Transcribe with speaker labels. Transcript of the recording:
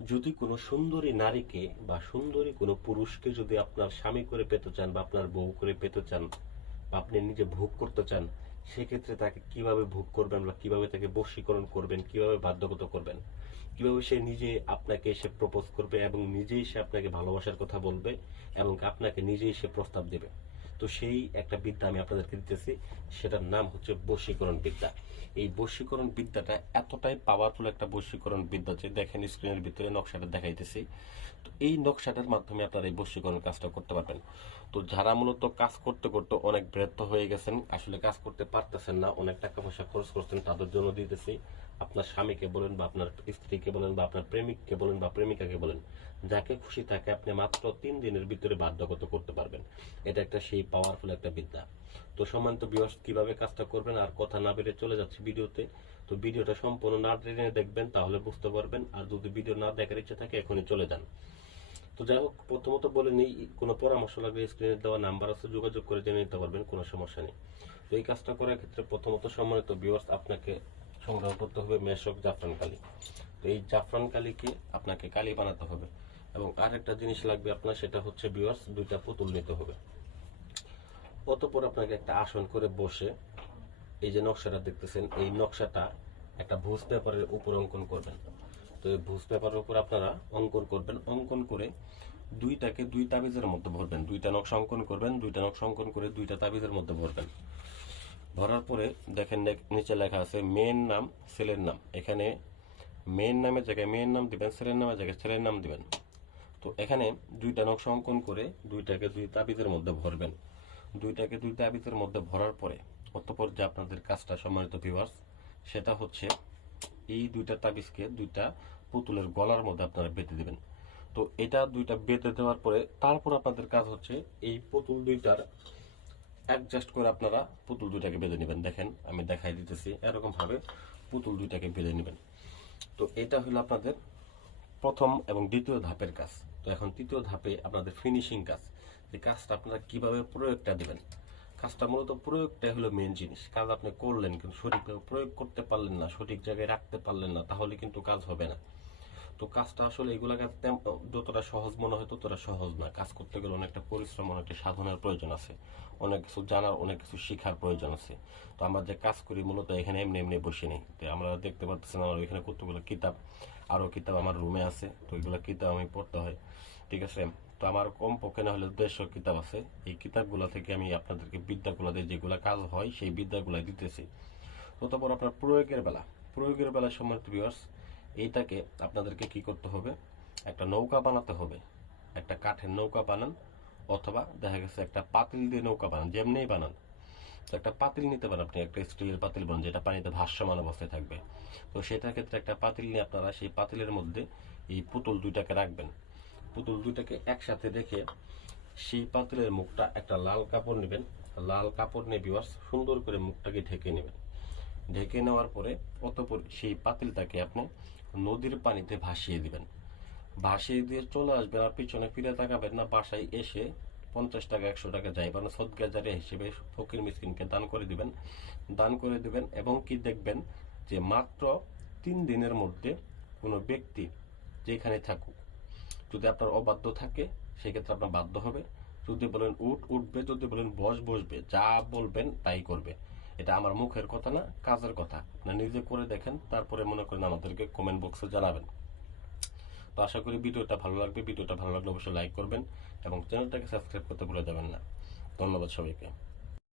Speaker 1: যদি কোনো সুন্দরী নারীকে বা সুন্দরী কোনো পুরুষকে যদি আপনার স্বামী করে পেতে চান বা আপনার বউ করে পেতে চান বা আপনি নিজে ভোগ করতে চান, সেক্ষেত্রে তাকে কীভাবে ভোগ করবেন বা কীভাবে তাকে বশীকরণ করবেন, কীভাবে বাধ্যগত করবেন? কীভাবে সে নিজে আপনাকে এসে প্রপোজ করবে এবং নিজেই সে আপনাকে ভালোবাসার কথা বলবে এবং আপনাকে নিজেই সে প্রস্তাব দেবে? তো সেই একটা বিদ্যা আমি আপনাদেরকে দিতেছি, সেটার নাম হচ্ছে বশীকরণ বিদ্যা। এই বশীকরণ বিদ্যাটা এতটাই পাওয়ারফুল একটা বশীকরণ বিদ্যা যে দেখেন স্ক্রিনের ভিতরে নকশাটা দেখাইতেছি। তো এই নকশাটার মাধ্যমে আপনারা এই বশীকরণ কাজটা করতে পারবেন। তো যারা মূলত কাজ করতে করতে অনেক ব্যর্থ হয়ে গেছেন, আসলে কাজ করতে পারতেছেন না, অনেক টাকা পয়সা খরচ করছেন, তাদের জন্য দিতেছি। আপনার স্বামীকে বলেন বা আপনার স্ত্রীকে বলেন বা আপনার প্রেমিককে বলেন বা প্রেমিকাকে বলেন, যাকে খুশি থাকে আপনি মাত্র তিন দিনের ভিতরে বাধ্যগত করতে পারবেন। এটা একটা সেই পাওয়ারফুল একটা বিদ্যা। তো সম্মানিত বিয়স কীভাবে কাজটা করবেন আর কথা না বেড়ে চলে যাচ্ছে ভিডিওতে, তো ভিডিওটা সম্পূর্ণ না টেনে দেখবেন, তাহলে বুঝতে পারবেন। আর যদি ভিডিও না দেখার ইচ্ছা থাকে, এখনই চলে যান। তো যাই হোক, প্রথমত বলে নেই, কোনো পরামর্শ লাগলে স্ক্রিনে দেওয়া নাম্বার আছে, যোগাযোগ করে জেনে নিতে পারবেন, কোনো সমস্যা নেই। তো এই কাজটা করার ক্ষেত্রে প্রথমত সম্মানিত ভিউয়ার্স আপনাকে সংগ্রহ করতে হবে মেশক জাফরান কালি। তো এই জাফরান কালিকে আপনাকে কালি বানাতে হবে এবং আরেকটা জিনিস লাগবে আপনার, সেটা হচ্ছে ভিউয়ার্স দুইটা পুতুল নিতে হবে। অতপর আপনাকে একটা আসন করে বসে এই যে নকশাটা দেখতেছেন, এই নকশাটা একটা ভুজ পেপারের উপর অঙ্কন করবেন। তো এই ভুজ পেপারের উপর আপনারা অঙ্কন করবেন, অঙ্কন করে দুইটাকে দুই তাবিজের মধ্যে ভরবেন। দুইটা নকশা অঙ্কন করবেন, দুইটা নকশা অঙ্কন করে দুইটা তাবিজের মধ্যে ভরবেন। ভরার পরে দেখেন নিচে লেখা আছে মেয়ের নাম, ছেলের নাম। এখানে মেয়ের নামের জায়গায় মেয়ের নাম দিবেন, ছেলের নামের জায়গায় ছেলের নাম দিবেন। তো এখানে দুইটা নকশা অঙ্কন করে দুইটাকে দুই তাবিজের মধ্যে ভরবেন। দুইটাকে দুই তাবিজের মধ্যে ভরার পরে, অতপর যে আপনাদের কাজটা সম্মানিত ভিউয়ার্স সেটা হচ্ছে এই দুইটা তাবিজকে দুইটা পুতুলের গলার মধ্যে আপনারা বেঁধে দেবেন। তো এটা দুইটা বেঁধে দেওয়ার পরে তারপর আপনাদের কাজ হচ্ছে এই পুতুল দুইটার অ্যাডজাস্ট করে আপনারা পুতুল দুইটাকে বেঁধে নেবেন। দেখেন, আমি দেখাই দিতেছি, এরকমভাবে পুতুল দুইটাকে বেঁধে নেবেন। তো এটা হলো আপনাদের প্রথম এবং দ্বিতীয় ধাপের কাজ। তো এখন তৃতীয় ধাপে আপনাদের ফিনিশিং কাজ। যে কাজটা আপনারা কীভাবে প্রয়োগটা দেবেন? কাজটা মূলত প্রয়োগটাই হলো মেন জিনিস। কাজ আপনি করলেন কিন্তু সঠিকভাবে প্রয়োগ করতে পারলেন না, সঠিক জায়গায় রাখতে পারলেন না, তাহলে কিন্তু কাজ হবে না। তো কাজটা আসলে এগুলা কাজ যতটা সহজ মনে হয় ততটা সহজ না। কাজ করতে গেলে অনেকটা পরিশ্রম, অনেকটা সাধনার প্রয়োজন আছে। অনেক কিছু জানার, অনেক কিছু শেখার প্রয়োজন আছে। তো আমরা যে কাজ করি মূলত এখানে এমনি এমনি বসে নেই। তো আমরা দেখতে পাচ্ছেন আমার এখানে কতগুলো কিতাব আরও কিতাব আমার রুমে আছে। তো এগুলো কিতাব আমি পড়তে হয়। ঠিক আছে? তো আমার কম পক্ষে না হলে দেড়শো কিতাব আছে। এই কিতাবগুলো থেকে আমি আপনাদেরকে বিদ্যাগুলো দিয়ে যেগুলো কাজ হয়, সেই বিদ্যাগুলো দিতেছি। তো তারপর আপনার প্রয়োগের বেলা। প্রয়োগের বেলা সময় ভিউয়ার্স এইটাকে আপনাদেরকে কি করতে হবে? একটা নৌকা বানাতে হবে। একটা কাঠের নৌকা বানান, অথবা দেখা গেছে একটা পাতিল দিয়ে নৌকা বানান, যেমনিই বানান। তো একটা পাতিল নিতে পারেন আপনি, একটা স্টিলের পাতিল বানান, যেটা পানিতে ভাসমান অবস্থায় থাকবে। তো সেটার ক্ষেত্রে একটা পাতিল নিয়ে আপনারা সেই পাতিলের মধ্যে এই পুতুল দুইটাকে রাখবেন। পুতুল দুইটাকে একসাথে রেখে সেই পাতিলের মুখটা একটা লাল কাপড় নেবেন। লাল কাপড় নিয়ে বিবাস সুন্দর করে মুখটাকে ঢেকে নেবেন। ঢেকে নেওয়ার পরে অতপর সেই পাতিলটাকে আপনি নদীর পানিতে ভাসিয়ে দিবেন। ভাসিয়ে দিয়ে চলে আসবেন আর পিছনে ফিরে তাকাবেন না, বাসায় এসে পঞ্চাশ টাকা, একশো টাকা যাইবেন সদগা জারে হিসেবে ফকির মিসকিনকে দান করে দিবেন। দান করে দিবেন এবং কি দেখবেন যে মাত্র তিন দিনের মধ্যে কোনো ব্যক্তি যেখানে থাকুক, যদি আপনার অবাধ্য থাকে, সেক্ষেত্রে আপনার বাধ্য হবে। যদি বলেন উঠ, উঠবে, যদি বলেন বস, বসবে, যা বলবেন তাই করবে। এটা আমার মুখের কথা না, কাজের কথা। না নিজে করে দেখেন, তারপরে মনে করেন আমাদেরকে কমেন্ট বক্সে জানাবেন। তো আশা করি ভিডিওটা ভালো লাগবে, ভিডিওটা ভালো লাগলে অবশ্যই লাইক করবেন এবং চ্যানেলটাকে সাবস্ক্রাইব করতে ভুলে যাবেন না। ধন্যবাদ সবাইকে।